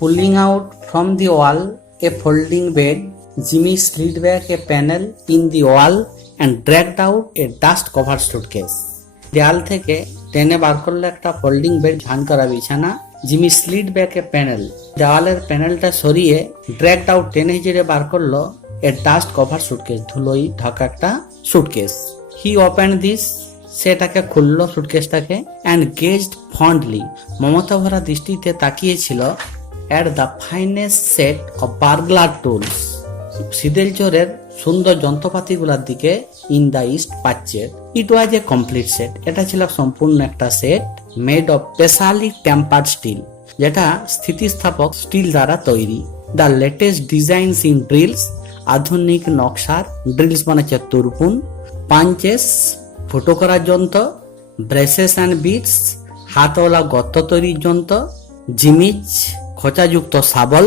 Pulling out from the wall a folding bed, Jimmy slid back a panel in the wall and dragged out a dust-covered suitcase. দেয়াল থেকে টেনে বার করলো একটা folding bed, ঝান করা বিছানা। Jimmy slid back এ panel, দেওয়ালের প্যানেলটা সরিয়ে ড্র্যাগড আউট, টেনে হিচড়ে বার করলো এ ডাস্ট কভার সুটকেস, ধুলোই ঢাকা একটা সুটকেস। হি ওপেন দিস, সেটাকে খুললো সুটকেসটাকে, অ্যান্ড গেজড ফন্ডলি, মমতা ভরা দৃষ্টিতে তাকিয়েছিল at the finest set of burglar tools, সিদেল চোরের সুন্দর যন্ত্রপাতিগুলোর দিকে। ইন দ্য ইস্ট পাচ্চের, it was a complete set, এটা ছিল সম্পূর্ণ একটা সেট, made of specially tempered steel, যেটা স্থিতিস্থাপক স্টিল দ্বারা তৈরি। The latest designs in drills, আধুনিক নকশার, ড্রিলস মানে হচ্ছে তুরপুন, পাঞ্চেস ফুটো করার যন্ত্র, ব্রেসেস অ্যান্ড বিটস হাতওয়ালা গর্ত তৈরির যন্ত্র, জিমিজ খোঁচাযুক্ত শাবল,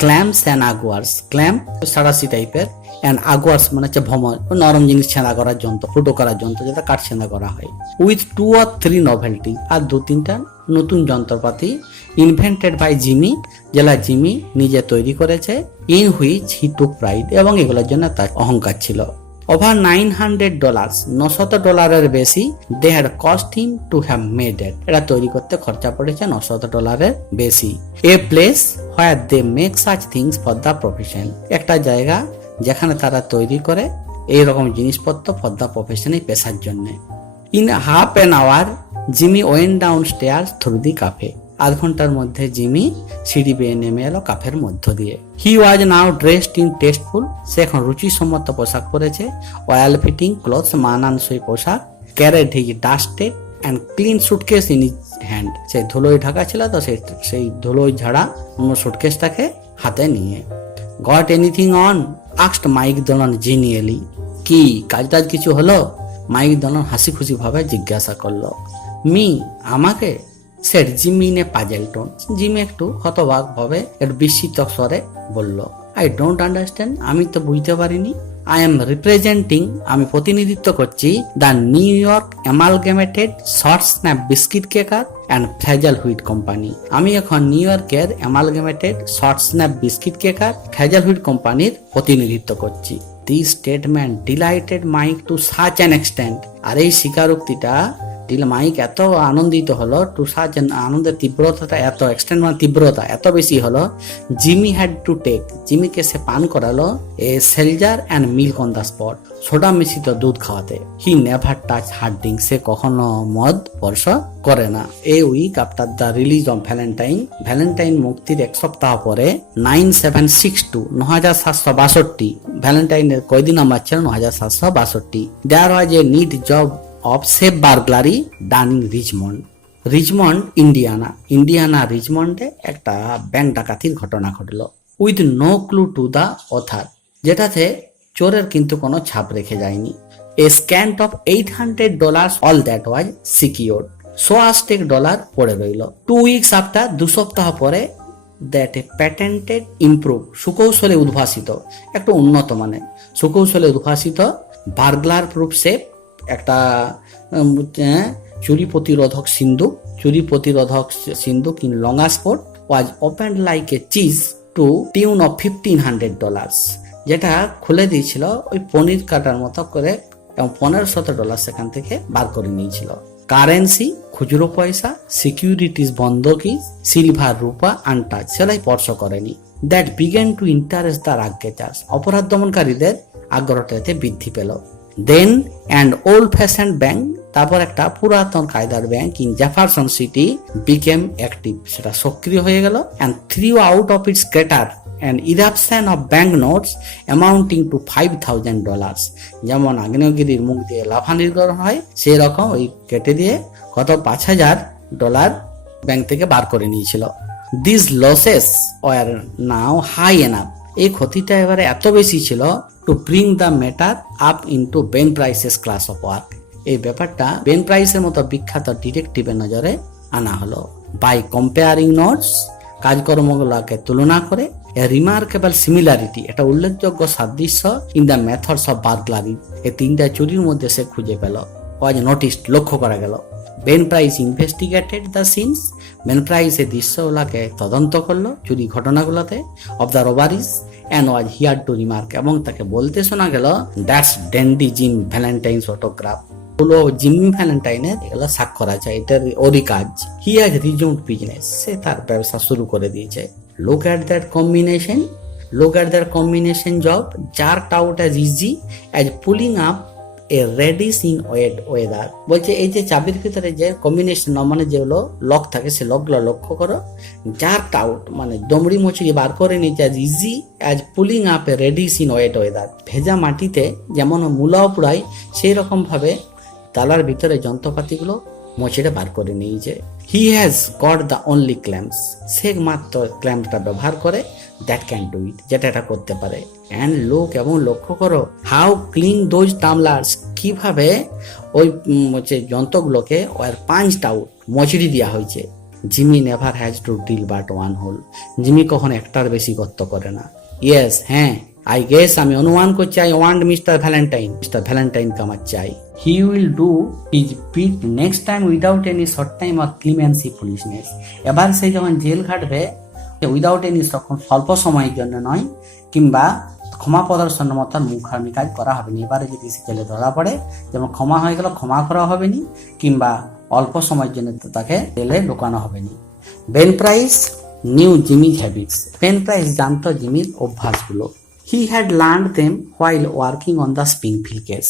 ক্ল্যাম্পস অ্যান্ড আগুয়ার্স, ক্ল্যাম্প সাড়াশি টাইপের, অ্যান্ড আগুয়ার্স মানে হচ্ছে ভ্রমর, নরম জিনিস ছেঁদা করার যন্ত্র, ফুটো করার যন্ত্র, যেটা কাঠ ছেঁদা করা হয়। উইথ 2 or 3 নভেলটি, আর 2-3টা নতুন যন্ত্রপাতি, ইনভেন্টেড বাই জিমি, যেটা জিমি নিজে তৈরি করেছে, in which he took pride, এবং এগুলোর জন্য তার অহংকার ছিল। ওভার $900, $900 বেশি, they had cost him to have made it, এটা তৈরি করতে খরচা পড়েছে $900 বেশি। A place where they make such things for the profession, একটা জায়গা যেখানে তারা তৈরি করে এইরকম জিনিসপত্র ফর দ্য প্রফেশন, এই পেশার জন্য। In half an hour Jimmy went downstairs through the cafe, আধ ঘন্টার মধ্যে জিমি সিঁড়ি বেয়ে নেমে এলো কাফের মধ্য দিয়ে। হি ওয়াজ নাও ড্রেসড ইন টেস্টফুল, সে এখন রুচিসম্মত পোশাক পরেছে, ওয়েল ফিটিং ক্লথস, মানানসই পোশাক, carried his dusted and clean suitcase in his hand, সেই ধুলোয় ঢাকা ছিল তো সেই ধুলোয় ঝাড়া সুটকেসটাকে হাতে নিয়ে। Got anything on, asked Mike Dolan genially, কি কাজ টাজ কিছু হলো? মাইক দোলন হাসি খুশি ভাবে জিজ্ঞাসা করলো। মি, আমাকে? সেট জিমি নে পাজেল টোন, জিমি একটু হতবাক ভাবে একটু বিস্মিত স্বরে বলল, আই ডোন্ট আন্ডারস্ট্যান্ড, আমি তো বুঝতে পারিনি। আই এম রিপ্রেজেন্টিং, আমি প্রতিনিধিত্ব করছি the New York Amalgamated Short Snap Biscuit Cracker and Frazzled Wheat Company, আমি এখন নিউ ইয়র্কের Amalgamated Short Snap Biscuit Cracker Frazzled Wheat কোম্পানির প্রতিনিধিত্ব করছি। This statement delighted Mike to such an extent, আর এই স্বীকারোক্তিটা মাইক এত আনন্দিত হলো, টু সাচ আনন্দের তীব্রতাটা এত এক্সটেন্ট মানে তীব্রতা এত বেশি হলো, জিমি হ্যাড টু টেক, জিমিকে সে পান করালো a seltzer and milk on the spot, soda মিশ্রিত দুধ খাওয়াতে। He never touch hard drink, সে কখনো মদ স্পর্শ করে না। A week after the release of Valentine, Valentine মুক্তির এক সপ্তাহ পরে 9762 9762, ভ্যালেন্টাইনের কয়দিন আমার ছিল 9762, there was a neat job of safe burglary done in Richmond, Richmond Indiana, Indiana রিচমন্ডে একটা ব্যাংক ডাকাতির ঘটনা ঘটলো। With no clue to the author, যেটাতে চোরের কিন্তু কোনো ছাপ রেখে যায়নি। A scant of $800, all that was secured, $100 পড়ে রইল। 2 weeks আফটার, 2 সপ্তাহ পরে, দ্যাট এ প্যাটেন্টেড ইমপ্রুভ, সুকৌশলে উদ্ভাসিত, একটু উন্নত মানে সুকৌশলে উদ্ভাসিত বার্গলার প্রুফ সেফ, একটা চুরি প্রতিরোধক সিন্দুক in Logansport, was opened like a cheese to tune of $1500, যেটা খুলে দিয়েছিল ওই পনির কাটার মতো করে, এবং $1500 সেখান থেকে বার করে নিয়েছিল। কারেন্সি খুচরো পয়সা, সিকিউরিটিস বন্ধকি, সিলভার রূপা আনটাচ, সেলাই স্পর্শ করেনি। That began to interest the rogue catchers, অপরাধ দমনকারীদের আগ্রহটাতে বৃদ্ধি পেল। Then and old fashion bank, তারপর একটা পুরাতন কায়দার bank in Jefferson City became active, সেটা সক্রিয় হয়ে গেল। And threw out of its crater and eruption of bank notes amounting to $5000, যেমন আগ্নেয়গিরির মুখ দিয়ে লাভা নির্গমন হয় সেই রকম ওই কেটে দিয়ে কত $5000 ব্যাংক থেকে বার করে নিয়েছিল। This losses were now high enough, এই ক্ষতিটা এবারে এত বেশি ছিল to bring the matter up into Ben prices class of work. এই ব্যাপারটা বেন প্রাইসের মতো বিখ্যাত ডিটেকটিভের নজরে আনা হলো। বাই কম্পেয়ারিং নোটস, কাজকর্মগুলোকে তুলনা করে, এ রিমার্কেবল সিমিলারিটি, এটা উল্লেখযোগ্য সাদৃশ্য in the methods of burglary, এই তিনটা চুরির মধ্যে সে খুঁজে পেল। ওয়াজ নোটিসড, লক্ষ্য করা গেল। Ben Price investigated the scenes, Ben Price এই দৃশ্যগুলোকে তদন্ত করলো, চুরি ঘটনাগুলোতে, of the robberies, and was heard to remark, এবং তাকে বলতে শোনা গেল, that's dandy Jim Valentine's autograph, হলো জিমি ভ্যালেন্টাইনের এগুলো স্বাক্ষর আছে, এটার ওরই কাজ। হি হ্যাজ রিজিউমড বিজনেস, সে তার ব্যবসা শুরু করে দিয়েছে। Look at that combination, look at their combination job jerked out as easy as pulling up a radish in wet weather। বলছে এই যে চাবির ভিতরে যে কম্বিনেশন মানে যেগুলো লক থাকে সে লকগুলো লক্ষ্য করো। জার্কড আউট মানে দমড়ি মচড়ি বার করে নিচ্ছে, as easy as pulling up a radish in wet weather। ভেজা মাটিতে যেমন মূলাও পুড়ায় সেই রকম ভাবে তালার ভিতরে যন্ত্রপাতিগুলো মোচড়ে বার করে নিয়েছে। He has got the only clamps, সে মাত্র ক্ল্যাম্পটা ব্যবহার করে, দ্যাট ক্যান ডু ইট, যেটা এটা করতে পারে। অ্যান্ড লুক, এবং লক্ষ্য করো, হাউ ক্লিন দোজ টামলার্স, কিভাবে ওই যন্ত্রগুলোকে ওয়ার পাঞ্চড আউট, মোচড়ি দেওয়া হয়েছে। Jimmy never has to deal but one hole, Jimmy কখনো একটার বেশি গর্ত করে না। ইয়েস, হ্যাঁ, আই গেস, আমি অনুমান করছি, আই ওয়ান্ট মিস্টার ভ্যালেন্টাইনকে আমার চাই। He will do his bit next time without any short time or clemency foolishness. এবার সে যখন জেল খাটবে উইদাউট এনি, তখন স্বল্প সময়ের জন্য নয়, কিংবা ক্ষমা প্রদর্শনের মতো মুখামি কাজ করা হবে না। এবারে যদি সে জেলে ধরা পড়ে, যেমন ক্ষমা হয়ে গেল, ক্ষমা করা হবে না, কিংবা অল্প সময়ের জন্য তাকে জেলে ঢোকানো হবে না। বেন প্রাইস নিউ জিমির হ্যাবিটস, বেন প্রাইস জানতো জিমির অভ্যাসগুলো। He had learn them while working on the Springfield case,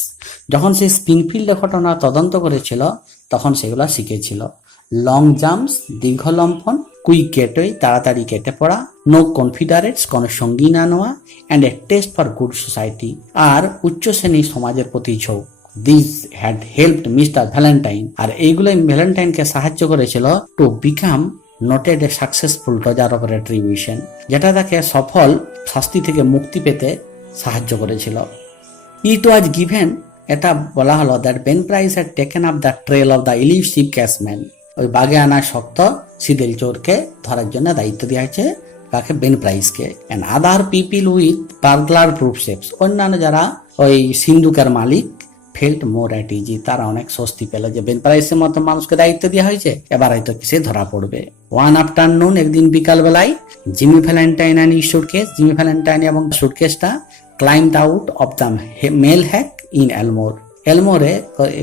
যখন সে স্প্রিংফিল্ডের ঘটনা তদন্ত করেছিল তখন সেগুলো শিখেছিল। লং জাম্পস, দীর্ঘ লম্ফন, কুইক গেটওয়ে, তাড়াতাড়ি কেটে পড়া, নো কনফিডারেটস, কোনো সঙ্গী না নেওয়া, and a taste for good society, আর উচ্চ শ্রেণীর সমাজের প্রতি ঝোঁক। This had helped Mister Valentine, আর এইগুলোই ভ্যালেন্টাইনকে সাহায্য করেছিল to become noted a successful dodger of retribution, যেটা তাকে সফল শাস্তি থেকে মুক্তি পেতে সাহায্য করেছিল। ইট ওয়াজ গিভেন, এটা বলা হলো, that Ben Price had taken up the trail of the elusive cracksman, ওই বাগে আনা শক্ত সিদেল চোরকে ধরার জন্য দায়িত্ব দেওয়া হয়েছে কাকে, বেন প্রাইসকে। And other people with burglar proof safes, অন্যান্য যারা ওই সিন্ধুকের মালিক, ফেল্ট মোর অ্যাট ইজি, তারা অনেক স্বস্তি পেল যে বেন প্রাইসের মতো মানুষকে দায়িত্ব দেওয়া হয়েছে, এবার হয়তো কিসে ধরা পড়বে। ওয়ান আফটারনুন, একদিন বিকাল বেলায়, Jimmy Valentine and his suitcase, Jimmy Valentine এবং সুটকেসটা climbed out of the mail hack in Elmore, এলমোরে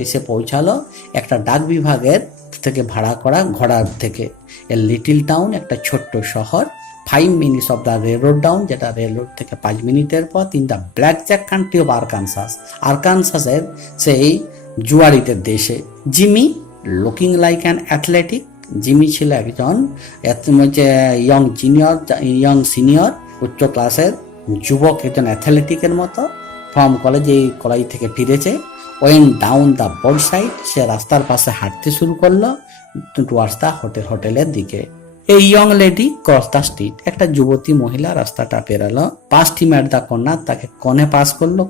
এসে পৌঁছালো একটা ডাক বিভাগের থেকে ভাড়া করা ঘোড়ার থেকে। এ লিটিল টাউন, একটা ছোট্ট শহর, 5 minutes off the railroad down, যেটা রেলরোড থেকে 5 মিনিটের পথ, in the black jack country of Arkansas, আরকানসাসের সেই জুয়ারিদের দেশে। Jimmy looking like an athletic, Jimmy ছিল একজন ইয়ং সিনিয়র উচ্চ ক্লাসের যুবক, একজন অ্যাথলেটিকের মতো। ফ্রম কলেজ, এই কলেজ থেকে ফিরেছে। Went down the board side, সে রাস্তার পাশে হাঁটতে শুরু করলো টুয়ার্ডস দ্য হোটেলের দিকে। এই young lady cross the street, একটা যুবতী মহিলা রাস্তাটা পেরালো। Past him at the corner, তাকে কনে পাস করলো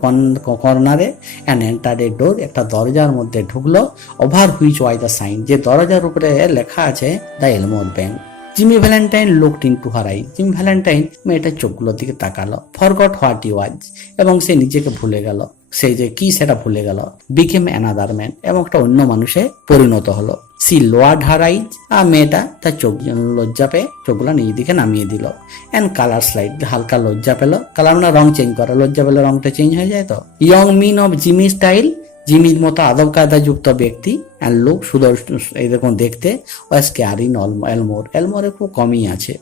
কর্নারে। অ্যান্ড এন্টার্ড এ ডোর, একটা দরজার মধ্যে ঢুকলো। Over which why the sign, যে দরজার উপরে লেখা আছে the Elmore bank. Jimmy Valentine looked into her eyes, Jimmy Valentine মেয়েটার চোখগুলোর দিকে তাকালো। ফরগট হোয়াট হি ওয়াজ, এবং সে নিজেকে ভুলে গেল, সেই যে কি সেটা ভুলে গেল। বিকেম অ্যানাদার ম্যান, এবং একটা অন্য মানুষে পরিণত হলো। সি লোয়ার্ড হার আইজ, আর মেয়েটা তার চোখ লজ্জা পেয়ে চোখগুলো নিজের দিকে নামিয়ে দিল। অ্যান্ড কালার স্লাইড, হালকা লজ্জা পেল। কালার না রং চেঞ্জ করা, লজ্জা পেলে রংটা চেঞ্জ হয়ে যায় তো। Young men of Jimmy style, জিমির মতো আদব কায়দা যুক্ত ব্যক্তি। অ্যান্ড লুক সুদর্শন, এরকম দেখতে। ওয়াজ ক্যারিং এলমোর, এলমোরে খুব কমই আছে।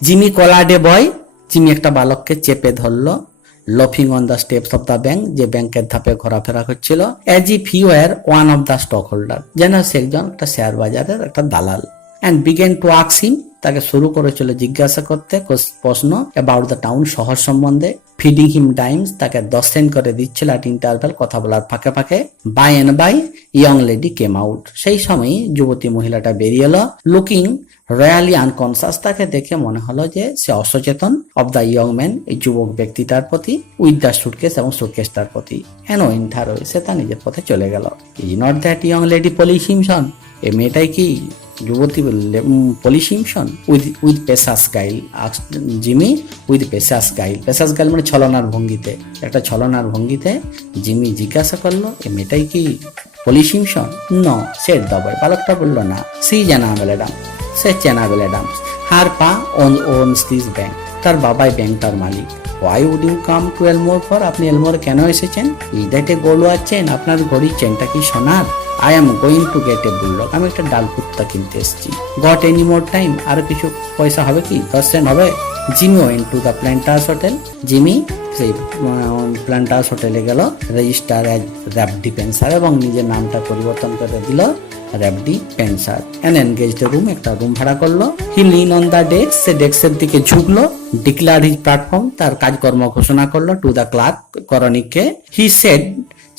Jimmy collared a boy, Jimmy একটা বালককে চেপে ধরলো। Loafing on the steps of the bank, যে ব্যাংকের ধাপে ঘোরাফেরা করছিল। As if he were one of the stockholder হোল্ডার, যেন সে একজন একটা শেয়ার বাজারের একটা দালাল। And began to ask him, তাকে শুরু করেছিল জিজ্ঞাসা করতে প্রশ্ন অ্যাবাউট দ্য টাউন, শহর সম্বন্ধে। ফিডিং হিম টাইমস, তাকে 10 সেন্ট করে দিচ্ছিল অ্যাট ইন্টারভেল, কথা বলার ফাঁকে ফাঁকে। By and by young lady came out, সেই সময় যুবতী মহিলাটা বেরিয়ে এলো। লুকিং রয়্যালি আনকনসাস, তাকে দেখে মনে হলো যে সে অসচেতন। অব দ্য ইয়ং ম্যান, এই যুবক ব্যক্তিটার প্রতি। উইথ দ্য সুটকেস, এবং সুটকেসটার প্রতি। এন ইন্থার, সে তার নিজের পথে চলে গেল। Is not that young lady Polly Simpson, এই মেয়েটাই কি যুবতী পলি সিমসন? উইথ পেশাস গাইল জিমি, উইথ পেশাস গাইল। পেশাস গাইল মানে ছলনার ভঙ্গিতে, একটা ছলনার ভঙ্গিতে জিমি জিজ্ঞাসা করলো, এ মেয়েটাই কি Polly Simpson? No said the boy, বালকটা বললো না। সি অ্যানাবেল অ্যাডামস, সে Annabel Adams. Her pa owns this bank, তার বাবাই ব্যাংকটার মালিক। Why would you come to Elmore for? আপনি এলমোরে কেন এসেছেন? Is that a gold watch chain? আপনার ঘড়ির চেনটা কি সোনার? I am going to get a bulldog, আমি একটা ডাল কুত্তা কিনতে এসেছি। Got any more time? আর কিছু পয়সা হবে কি? 10 সেন্ট হবে? Jimmy went to the Planters Hotel, Jimmy সেই প্ল্যান্টার্স হোটেলে গেল। রেজিস্টার অ্যাজ র্যাপডি পেন্সার, এবং নিজের নামটা পরিবর্তন করে দিল র্যাপডি পেন্সার। অ্যান এনগেজড রুম, একটা রুম ভাড়া করলো। হি লিন অন দ্য ডেস্ক, সে ডেস্কের দিকে ঝুঁকলো। ডিক্লার হিজ প্ল্যাটফর্ম, তার কাজকর্ম ঘোষণা করলো টু দ্য ক্লার্ক, করণিককে। হি সেড,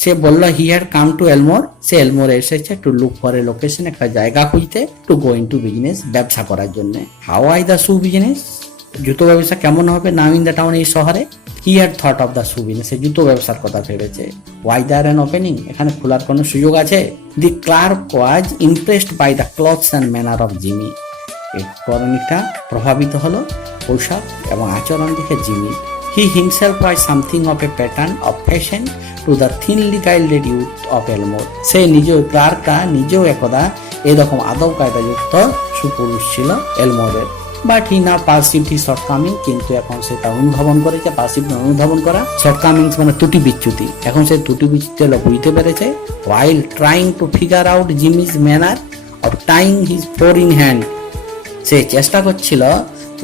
সে বললো he had come to Elmore, সে এলমোরে এসেছে to look for a location, একটা জায়গা খুঁজতে। টু গো ইনটু বিজনেস, ব্যবসা করার জন্য। How I the shoe business, জুতো ব্যবসা কেমন হবে নাও ইন দ্য টাউন, এই শহরে। He had thought of the shoe business, সে জুতো ব্যবসার কথা ভেবেছে। ওয়াই দেয়ার অ্যান ওপেনিং, এখানে খোলার কোনো সুযোগ আছে? The clerk was impressed by the clothes and manner of Jimmy, এই করণিকটা প্রভাবিত হলো পোশাক এবং আচরণ দেখে জিমি। He himself was something of a pattern of fashion to the thinly gilded youth of Elmore, সে নিজেও, ক্লার্কটা নিজেও একদা এরকম আদব কায়দাযুক্ত সুপুরুষ ছিল এলমোরের। বাট হি না পারসিভড হিজ শর্টকামিং, কিন্তু এখন সে তা অনুধাবন করেছে। পারসিভ অনুধাবন করা, শর্টকামিংস মানে ত্রুটি বিচ্যুতি, এখন সে ত্রুটি বিচ্যুতি বুঝতে পেরেছে। while trying to figure out Jimmy's manner of tying his four in hand, সে চেষ্টা করছিল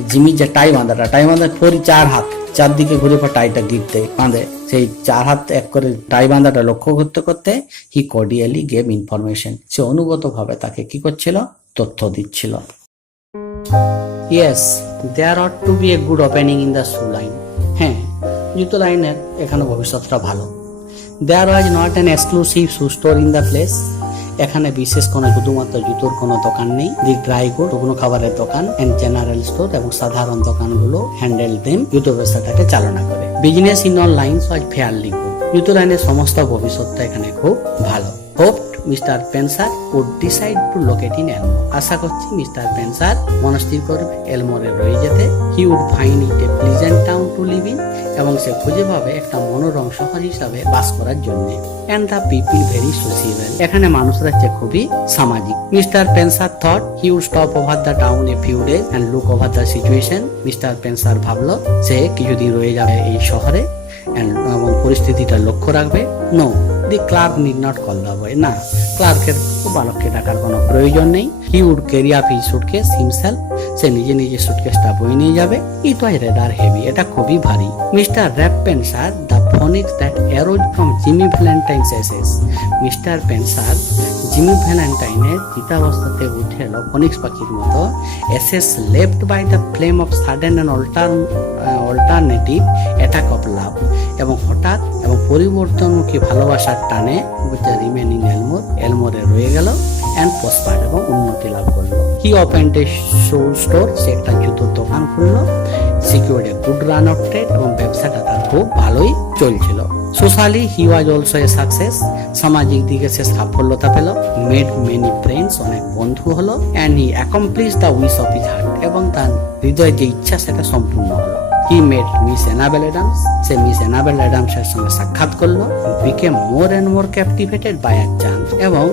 জিমি যে টাই বাঁধাটা, চার হাত চারদিকে ঘুরে পর টাইটা গিরতে বাঁধে, সেই 4 হাত এক করে টাই বাঁধাটা লক্ষ্য করতে করতে হি কর্ডিয়ালি গেভ ইনফরমেশন, সে অনুগত ভাবে তাকে কি করছিল, তথ্য দিচ্ছিল। Yes, there ought to be a good opening in the shoe line. হ্যাঁ, জুতো লাইনের এখানে ভবিষ্যৎটা ভালো। There was not an exclusive shoe store in the place. এখানে বিশেষ কোনো শুধুমাত্র জুতোর কোনো দোকান নেই। দি ড্রাই গুড, শুকনো খাবারের দোকান, এন্ড জেনারেল স্টোর এবং সাধারণ দোকানগুলো হ্যান্ডেল দেম, জুতো ব্যবসাটাকে চালনা করে। Business in all lines was fairly good, জুতো লাইনের সমস্ত ভবিষ্যৎটা এখানে খুব ভালো। Hope Mister Spencer would decide to locate in Elmore, আশা করছি মিস্টার পেন্সার মনস্থির করবে এলমোরে রয়ে যেতে। He would find it a pleasant town to live in, এবং সে খুঁজে পাবে একটা মনোরম শহর হিসাবে বাস করার জন্য। And the people very sociable, এখানে মানুষরা হচ্ছে খুবই সামাজিক। Mister Spencer thought he would stop over the town a few days and look over the situation. Mister Spencer ভাবলো সে কিছুদিন রয়ে যাবে এই শহরে এবং পরিস্থিতিটা লক্ষ্য রাখবে। No, the clerk need not call the boy, না, ক্লার্কের বালককে ডাকার কোনো প্রয়োজন নেই। He would carry up his suitcase himself, সে নিজে নিজে সুটকেসটা বই নিয়ে যাবে। ইট ওয়াজ রেদার হেভি, এটা খুবই ভারী। Mister Ralph Spencer the phoenix that arose from Jimmy Valentine's ashes, Mister Spencer Jimmy ভ্যালেন্টাইনের চিতাবস্থাতে উঠে এলো ফোনিক্স পাখির মতো। Ashes left by the flame of sudden and alternative attack of love, এবং হঠাৎ এবং পরিবর্তনমুখী ভালোবাসার টানে রিমেনিং এলমোরে রয়ে গেল অ্যান্ড প্রসপার্ড, এবং উন্নতি লাভ করলো। He opened A shoe store, সে একটা জুতোর দোকান খুললো। Secured a good run of trade, এবং ব্যবসাটা তার খুব ভালোই চলছিল। Socially he was also a success, সামাজিক দিকে সে সাফল্যতা পেল। মেড মেনি ফ্রেন্ডস, অনেক বন্ধু হলো। And he accomplish the wish of his heart, এবং তার হৃদয়ের যে ইচ্ছা সেটা সম্পূর্ণ হলো। He met Miss Annabel Adams, সে মিস অ্যানাবেল অ্যাডামসের সঙ্গে সাক্ষাৎ করলো। Became more and more captivated by a chance, এবং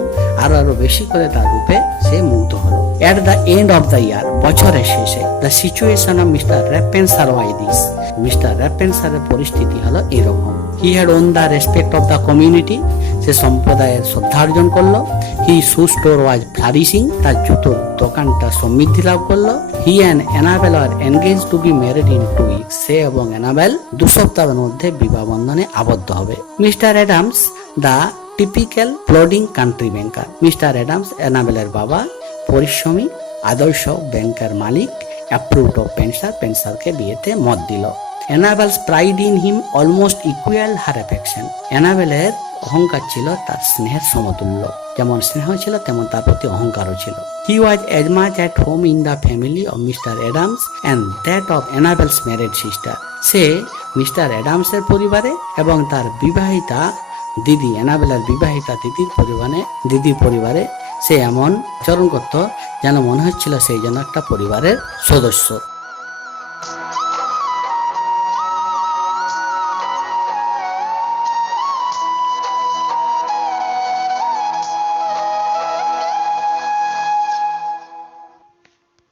আরো বেশি করে তার রূপে সে মুগ্ধ হলো। At the end of the year, বছরের শেষে, the situation of Mister Ralph Spencer was this, Mister র্যাপেন্সারের পরিস্থিতি হলো এরকম। He had won the respect of the community, সে সম্প্রদায়ের শ্রদ্ধা অর্জন করলো। হি শু স্টোর ওয়াজ ফ্লারিশিং, তার জুতোর দোকানটা সমৃদ্ধি লাভ করলো। He and Annabel are engage to be married in 2 weeks, সে এবং অ্যানাবেল 2 সপ্তাহের মধ্যে বিবাহ বন্ধনে আবদ্ধ হবে। Mister Adams the typical plodding country banker, Mister Adams অ্যানাবেলের বাবা, পরিশ্রমী আদর্শ ব্যাংকের মালিক অ্যাপ্রুভড অফ পেন্সার, পেন্সারকে বিয়েতে মত দিল। Annabel's pride in him almost equal her affection. অ্যানাবেলের অহংকার ছিল তার স্নেহের সমতুল্য, যেমন স্নেহ ছিল তেমন তার প্রতি অহংকারও ছিল। He was as much at home in the family of Mister Adams and that of Annabel's married sister. সে মিস্টার অ্যাডামসের পরিবারে এবং তার বিবাহিতা দিদি, অ্যানাবেলের বিবাহিতা দিদির পরিবারে সে এমন আচরণ করত যেন মনে হচ্ছিল সেই যেন একটা পরিবারের সদস্য।